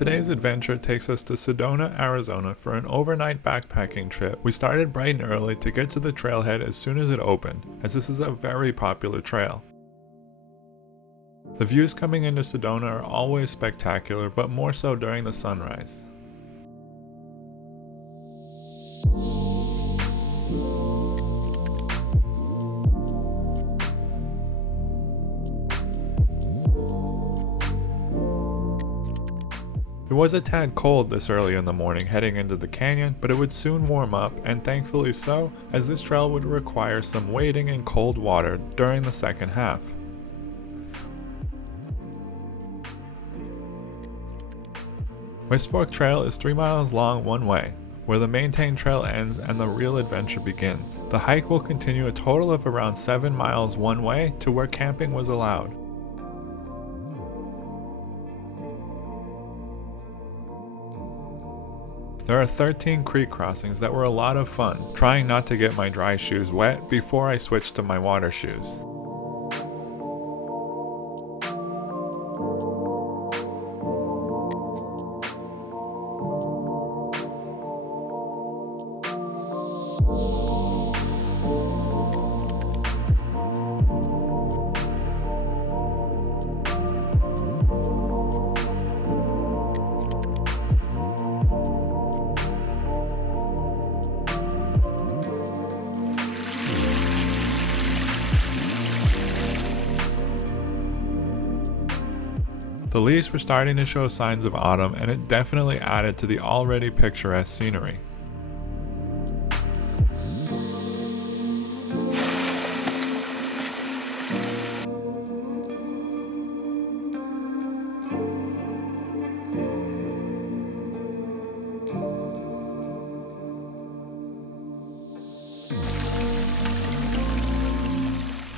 Today's adventure takes us to Sedona, Arizona for an overnight backpacking trip. We started bright and early to get to the trailhead as soon as it opened, as this is a very popular trail. The views coming into Sedona are always spectacular, but more so during the sunrise. It was a tad cold this early in the morning heading into the canyon, but it would soon warm up, and thankfully so, as this trail would require some wading in cold water during the second half. West Fork Trail is 3 miles long one way, where the maintained trail ends and the real adventure begins. The hike will continue a total of around 7 miles one way to where camping was allowed. There are 13 creek crossings that were a lot of fun, trying not to get my dry shoes wet before I switched to my water shoes. The leaves were starting to show signs of autumn, and it definitely added to the already picturesque scenery.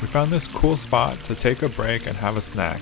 We found this cool spot to take a break and have a snack.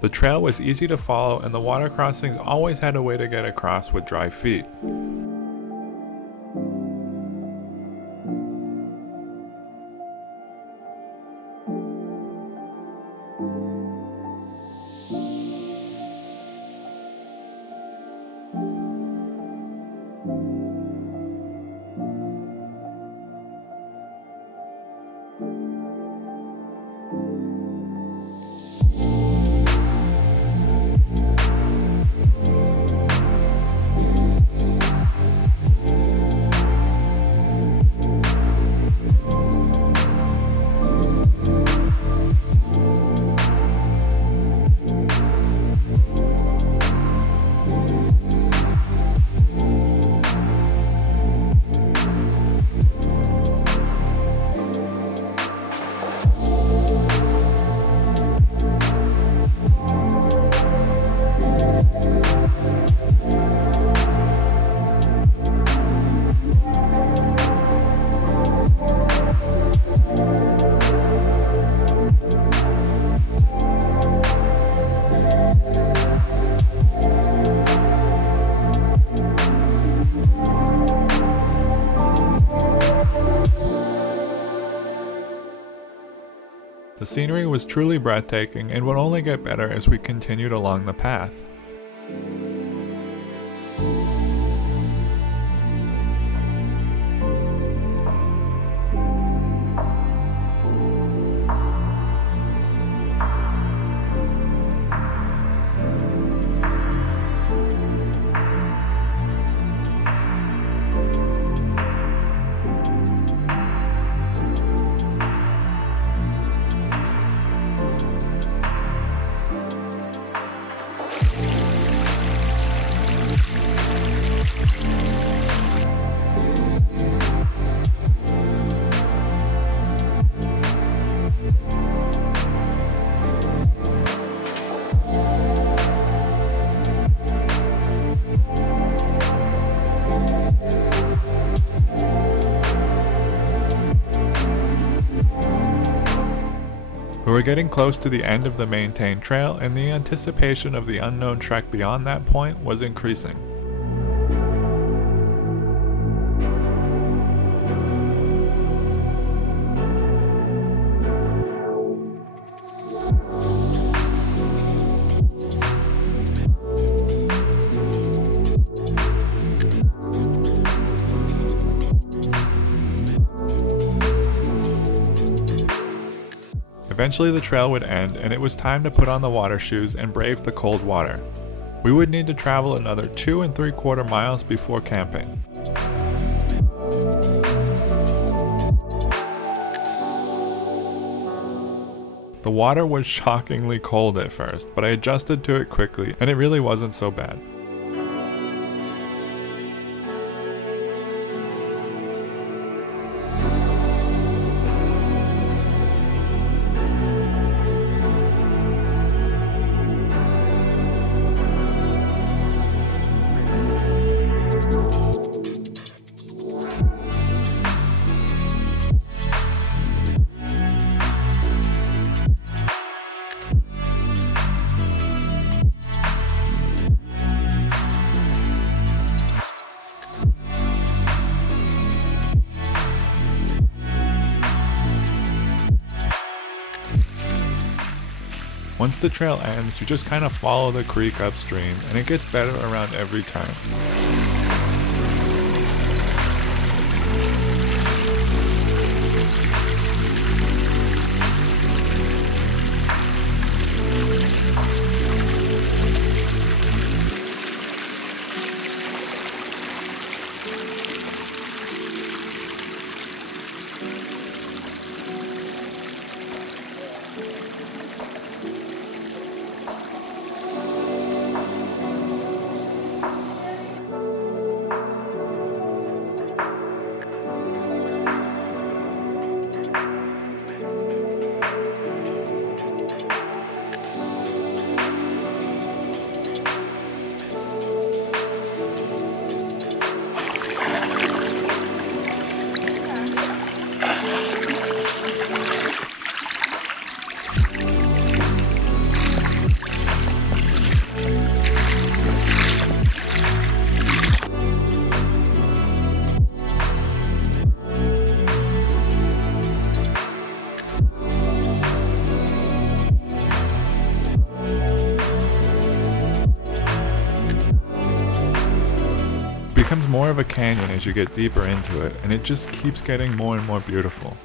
The trail was easy to follow, and the water crossings always had a way to get across with dry feet. The scenery was truly breathtaking and would only get better as we continued along the path. were getting close to the end of the maintained trail, and the anticipation of the unknown trek beyond that point was increasing. Eventually the trail would end, and it was time to put on the water shoes and brave the cold water. We would need to travel another 2 3/4 miles before camping. The water was shockingly cold at first, but I adjusted to it quickly, and it really wasn't so bad. Once the trail ends, you just kind of follow the creek upstream, and it gets better around every turn. It becomes more of a canyon as you get deeper into it, and it just keeps getting more and more beautiful.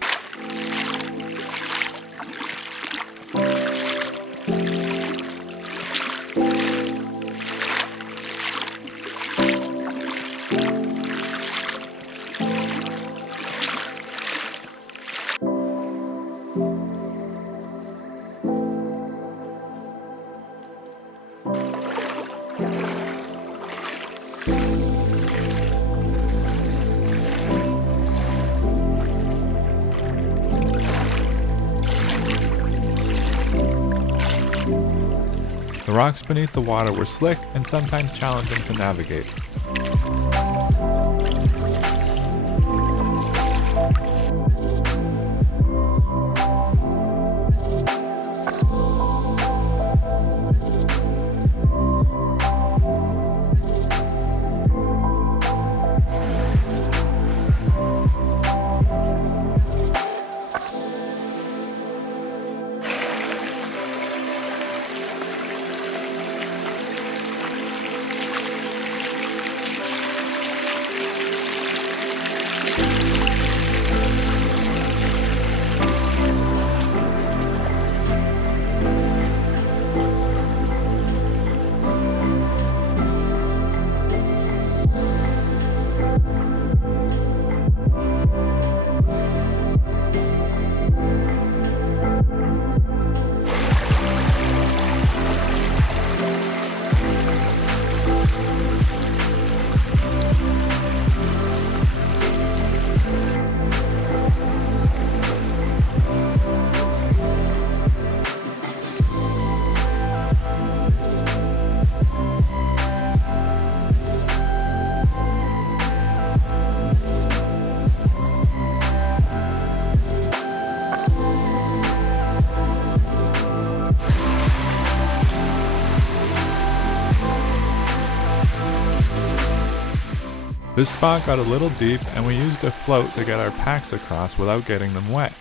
The rocks beneath the water were slick and sometimes challenging to navigate. This spot got a little deep and we used a float to get our packs across without getting them wet.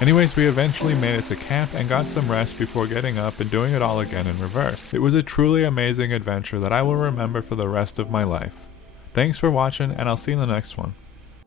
Anyways, we eventually made it to camp and got some rest before getting up and doing it all again in reverse. It was a truly amazing adventure that I will remember for the rest of my life. Thanks for watching, and I'll see you in the next one.